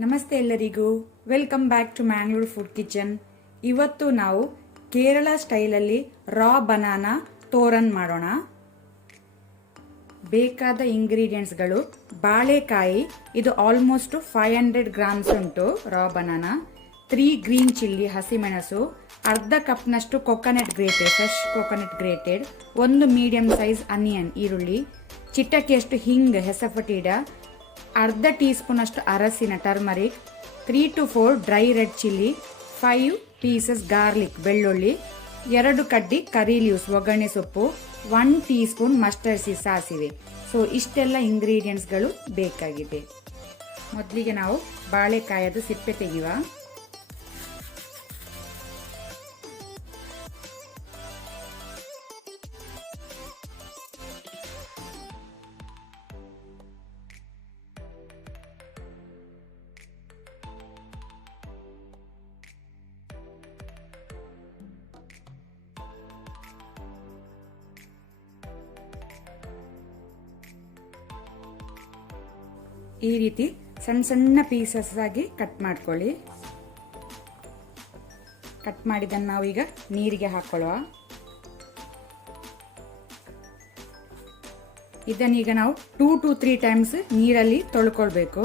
ನಮಸ್ತೆ ಎಲ್ಲರಿಗೂ, welcome back to Mangalore food kitchen. ಇವತ್ತು ನಾವು ಕೇರಳ ಸ್ಟೈಲಲ್ಲಿ ರಾ ಬನಾನಾ ತೋರನ್ ಮಾಡೋಣ. ಬೇಕಾದ ಇಂಗ್ರೀಡಿಯೆಂಟ್ಸ್ಗಳು: ಬಾಳೆಕಾಯಿ, ಇದು ಆಲ್ಮೋಸ್ಟ್ 500 ಗ್ರಾಮ್ಸ್ ಉಂಟು ರಾ ಬನಾನಾ. 3 ಗ್ರೀನ್ ಚಿಲ್ಲಿ ಹಸಿಮೆಣಸು, ಅರ್ಧ ಕಪ್ನಷ್ಟು coconut grated, fresh coconut grated, 1 medium size onion ಈರುಳ್ಳಿ, ಚಿಟಕಿಯಷ್ಟು ಹಿಂಗ್ ಹೆಸಫಟೀಡ, ಅರ್ಧ ಟೀ ಸ್ಪೂನ್ ಅಷ್ಟು ಅರಸಿನ turmeric, 3 to 4 dry red chilli, 5 pieces garlic ಬೆಳ್ಳುಳ್ಳಿ, 2 ಕಡ್ಡಿ ಕರಿ ಲೀವ್ಸ್ ಒಗ್ಗರಣೆ ಸೊಪ್ಪು, 1 ಟೀ ಸ್ಪೂನ್ ಮಸ್ಟರ್ಡ್ ಸೀಡ್ ಸಾಸಿವೆ. ಸೊ ಇಷ್ಟೆಲ್ಲ ಇಂಗ್ರೀಡಿಯೆಂಟ್ಸ್ಗಳು ಬೇಕಾಗಿದೆ. ಮೊದಲಿಗೆ ನಾವು ಬಾಳೆಕಾಯದು ಸಿಪ್ಪೆ ತೆಗೆಯುವ. ಈ ರೀತಿ ಸಣ್ಣ ಸಣ್ಣ ಪೀಸಸ್ ಆಗಿ ಕಟ್ ಮಾಡ್ಕೊಳ್ಳಿ. ಕಟ್ ಮಾಡಿದ್ದನ್ನು ನಾವು ಈಗ ನೀರಿಗೆ ಹಾಕೊಳ್ಳುವ. ಇದನ್ನೀಗ ನಾವು 2 to 3 ಟೈಮ್ಸ್ ನೀರಲ್ಲಿ ತೊಳ್ಕೊಳ್ಬೇಕು.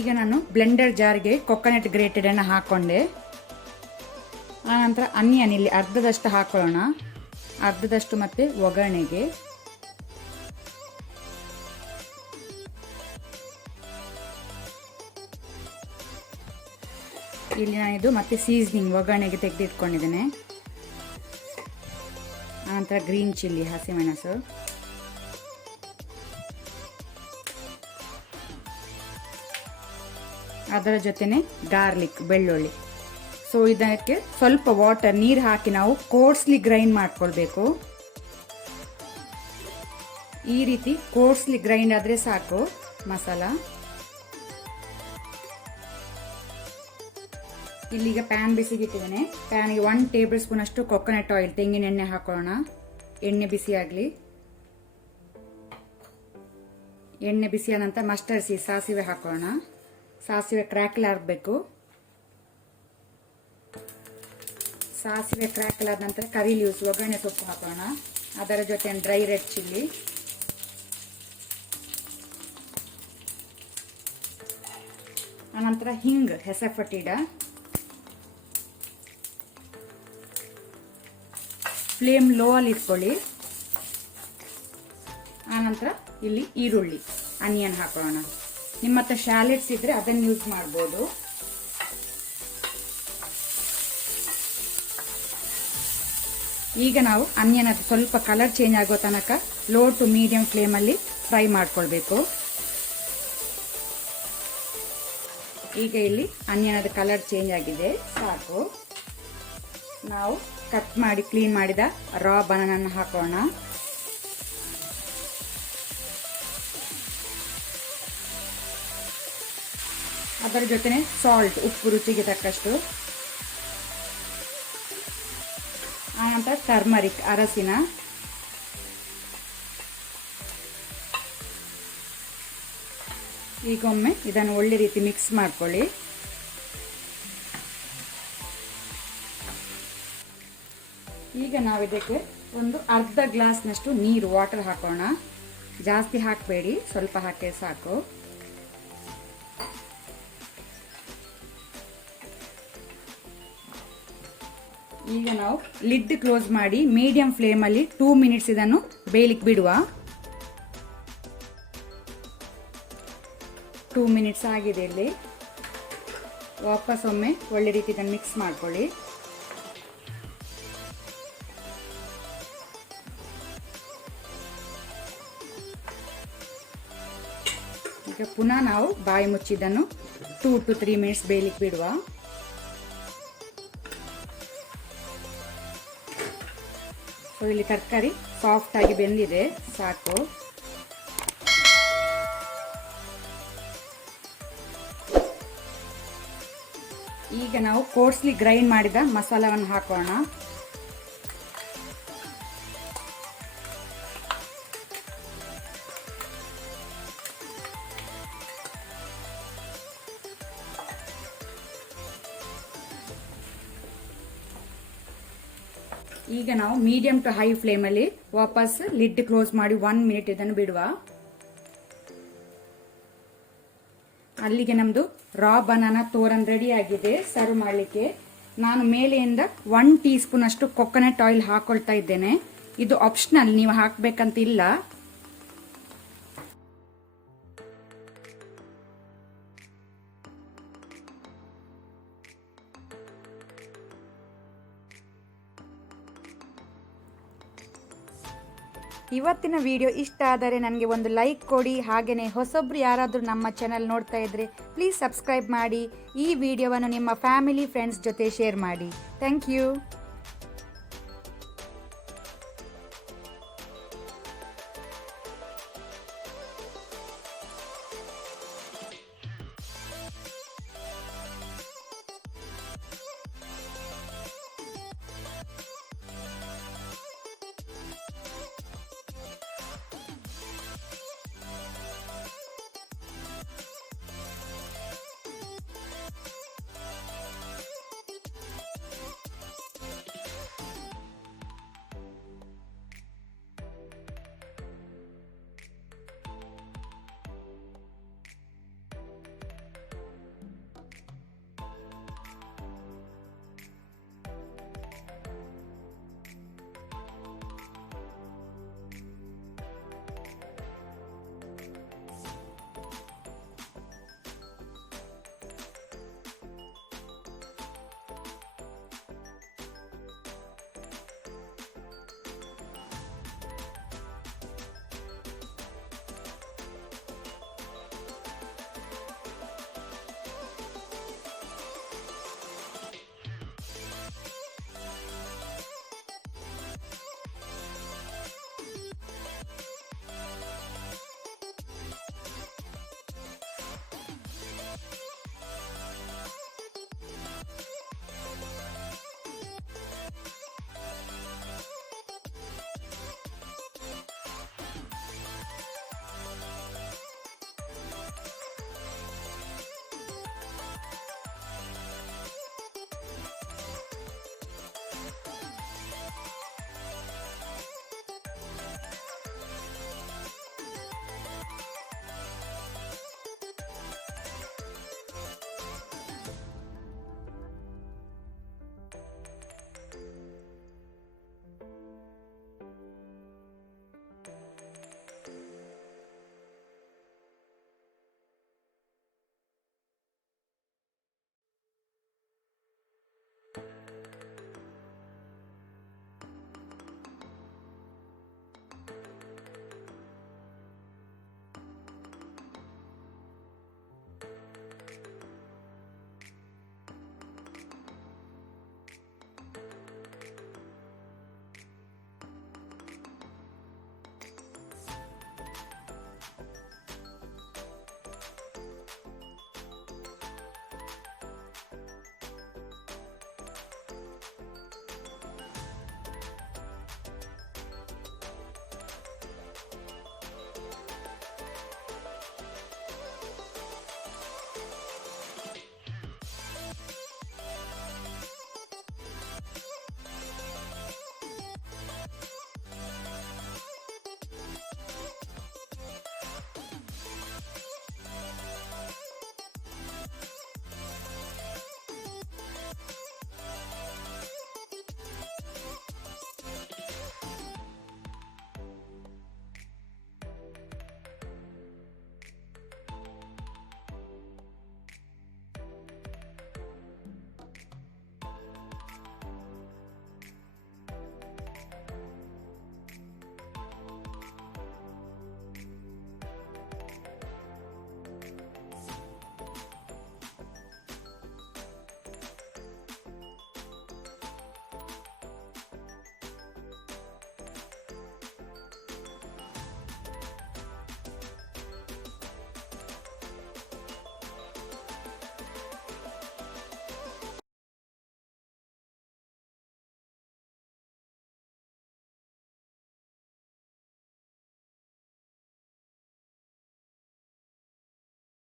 ಈಗ ನಾನು ಬ್ಲೆಂಡರ್ ಜಾರ್ಗೆ ಕೊಕೊನಟ್ ಗ್ರೇಟೆಡ್ ಅನ್ನು ಹಾಕೊಂಡೆ. ಆನಂತರ ಅನಿಯನ್ ಇಲ್ಲಿ ಅರ್ಧದಷ್ಟು ಹಾಕೊಳ್ಳೋಣ, ಅರ್ಧದಷ್ಟು ಮತ್ತೆ ಒಗ್ಗರಣೆಗೆ. ಇಲ್ಲಿ ನಾನಿದು ಮತ್ತೆ ಸೀಸನಿಂಗ್ ಒಗ್ಗರಣೆಗೆ ತೆಗೆದಿಟ್ಕೊಂಡಿದ್ದೇನೆ. ಆನಂತರ ಗ್ರೀನ್ ಚಿಲ್ಲಿ ಹಸಿಮೆಣಸು, ಅದರ ಜೊತೆನೆ ಗಾರ್ಲಿಕ್ ಬೆಳ್ಳುಳ್ಳಿ. ಸೊ ಇದಕ್ಕೆ ಸ್ವಲ್ಪ ವಾಟರ್ ನೀರು ಹಾಕಿ ನಾವು ಕೋರ್ಸ್ಲಿ ಗ್ರೈಂಡ್ ಮಾಡ್ಕೊಳ್ಬೇಕು. ಈ ರೀತಿ ಕೋರ್ಸ್ಲಿ ಗ್ರೈಂಡ್ ಆದರೆ ಸಾಕು ಮಸಾಲ. ಇಲ್ಲಿಗ ಪ್ಯಾನ್ ಬಿಸಿಗಿಟ್ಟಿದ್ದೇನೆ. ಪ್ಯಾನ್ಗೆ 1 ಟೇಬಲ್ ಸ್ಪೂನ್ ಅಷ್ಟು ಕೊಕೊನಟ್ ಆಯಿಲ್ ತೆಂಗಿನ ಎಣ್ಣೆ ಹಾಕೊಳ್ಳೋಣ. ಎಣ್ಣೆ ಬಿಸಿ ಆಗಲಿ. ಎಣ್ಣೆ ಬಿಸಿಯ ನಂತರ ಮಸ್ಟರ್ಡ್ ಸೀಡ್ ಸಾಸಿವೆ ಹಾಕೊಳ್ಳೋಣ. ಸಾಸಿವೆ ಕ್ರ್ಯಾಕಲ್ ಆಗಬೇಕು. ಸಾಸಿವೆ ಕ್ರ್ಯಾಕಲ್ ಆದ ನಂತರ ಕರಿ ಲೀವ್ಸ್ ಒಗ್ಗರಣೆ ಸೊಪ್ಪು ಹಾಕೋಣ. ಅದರ ಜೊತೆ ಡ್ರೈ ರೆಡ್ ಚಿಲ್ಲಿ, ಆನಂತರ ಹಿಂಗ್ ಹೆಸಫಟೀಡ. ಫ್ಲೇಮ್ ಲೋ ಅಲ್ಲಿ ಇಟ್ಕೊಳ್ಳಿ. ಆನಂತರ ಇಲ್ಲಿ ಈರುಳ್ಳಿ ಅನಿಯನ್ ಹಾಕೊಳ್ಳೋಣ. ನಿಮ್ಮ ಹತ್ರ ಶಾಲೆಟ್ಸ್ ಇದ್ರೆ ಅದನ್ನು ಯೂಸ್ ಮಾಡ್ಬೋದು. ಈಗ ನಾವು ಅನಿಯನ್ ಅದು ಸ್ವಲ್ಪ ಕಲರ್ ಚೇಂಜ್ ಆಗೋ ತನಕ ಲೋ ಟು ಮೀಡಿಯಂ ಫ್ಲೇಮಲ್ಲಿ ಫ್ರೈ ಮಾಡ್ಕೊಳ್ಬೇಕು. ಈಗ ಇಲ್ಲಿ ಅನಿಯನ್ ಅದು ಕಲರ್ ಚೇಂಜ್ ಆಗಿದೆ, ಸಾಕು. ನಾವು ಕಟ್ ಮಾಡಿ ಕ್ಲೀನ್ ಮಾಡಿದ ರಾ ಬನಾನಾ ಹಾಕೋಣ. ಅದರ ಜೊತೆನೆ ಸಾಲ್ಟ್, ಉಪ್ಪು ರುಚಿಗೆ ತಕ್ಕಷ್ಟು. ಆನಂತರ ಟರ್ಮರಿಕ್ ಅರಸಿನ, ಈಗೊಮ್ಮೆ ಇದನ್ನು ಒಳ್ಳೆ ರೀತಿ ಮಿಕ್ಸ್ ಮಾಡ್ಕೊಳ್ಳಿ. ಈಗ ನಾವು ಇದಕ್ಕೆ ಒಂದು ಅರ್ಧ ಗ್ಲಾಸ್ನಷ್ಟು ನೀರು ವಾಟರ್ ಹಾಕೋಣ. ಜಾಸ್ತಿ ಹಾಕಬೇಡಿ, ಸ್ವಲ್ಪ ಹಾಕಿ ಸಾಕು. ಈಗ ನಾವು ಲಿಡ್ ಕ್ಲೋಸ್ ಮಾಡಿ ಮೀಡಿಯಂ ಫ್ಲೇಮಲ್ಲಿ 2 ಮಿನಿಟ್ಸ್ ಇದನ್ನು ಬೇಯಲಿಕ್ಕೆ ಬಿಡುವ. 2 ಮಿನಿಟ್ಸ್ ಆಗಿದೆ. ಇಲ್ಲಿ ವಾಪಸ್ ಒಮ್ಮೆ ಒಳ್ಳೆ ರೀತಿ ಇದನ್ನು ಮಿಕ್ಸ್ ಮಾಡ್ಕೊಳ್ಳಿ. ಈಗ ಪುನಃ ನಾವು ಬಾಯಿ ಮುಚ್ಚಿದ್ದನ್ನು 2 to 3 ಮಿನಿಟ್ಸ್ ಬೇಯಲಿಕ್ಕೆ ಬಿಡುವ. ಸೊ ಇಲ್ಲಿ ತರಕಾರಿ ಸಾಫ್ಟ್ ಆಗಿ ಬೆಂದಿದೆ, ಸಾಕು. ಈಗ ನಾವು ಕೋರ್ಸ್ಲಿ ಗ್ರೈಂಡ್ ಮಾಡಿದ ಮಸಾಲವನ್ನು ಹಾಕೋಣ. ಈಗ ನಾವು ಮೀಡಿಯಂ ಟು ಹೈ ಫ್ಲೇಮಲ್ಲಿ ವಾಪಸ್ ಲಿಡ್ ಕ್ಲೋಸ್ ಮಾಡಿ 1 ಮಿನಿಟ್ ಇದನ್ನು ಬಿಡುವ. ಅಲ್ಲಿಗೆ ನಮ್ದು ರಾ ಬನಾನಾ ತೋರನ್ ರೆಡಿ ಆಗಿದೆ ಸರ್ವ್ ಮಾಡಲಿಕ್ಕೆ. ನಾನು ಮೇಲೆಯಿಂದ 1 ಟೀ ಸ್ಪೂನ್ ಅಷ್ಟು ಕೊಕೊನಟ್ ಆಯಿಲ್ ಹಾಕೊಳ್ತಾ ಇದ್ದೇನೆ. ಇದು ಆಪ್ಷನಲ್, ನೀವು ಹಾಕಬೇಕಂತ ಇಲ್ಲ. ಇವತ್ತಿನ ವಿಡಿಯೋ ಇಷ್ಟ ಆದರೆ ನನಗೆ ಒಂದು ಲೈಕ್ ಕೊಡಿ. ಹಾಗೆಯೇ ಹೊಸೊಬ್ರು ಯಾರಾದರೂ ನಮ್ಮ ಚಾನಲ್ ನೋಡ್ತಾ ಇದ್ರೆ ಪ್ಲೀಸ್ ಸಬ್ಸ್ಕ್ರೈಬ್ ಮಾಡಿ. ಈ ವಿಡಿಯೋವನ್ನು ನಿಮ್ಮ ಫ್ಯಾಮಿಲಿ ಫ್ರೆಂಡ್ಸ್ ಜೊತೆ ಶೇರ್ ಮಾಡಿ. Thank you.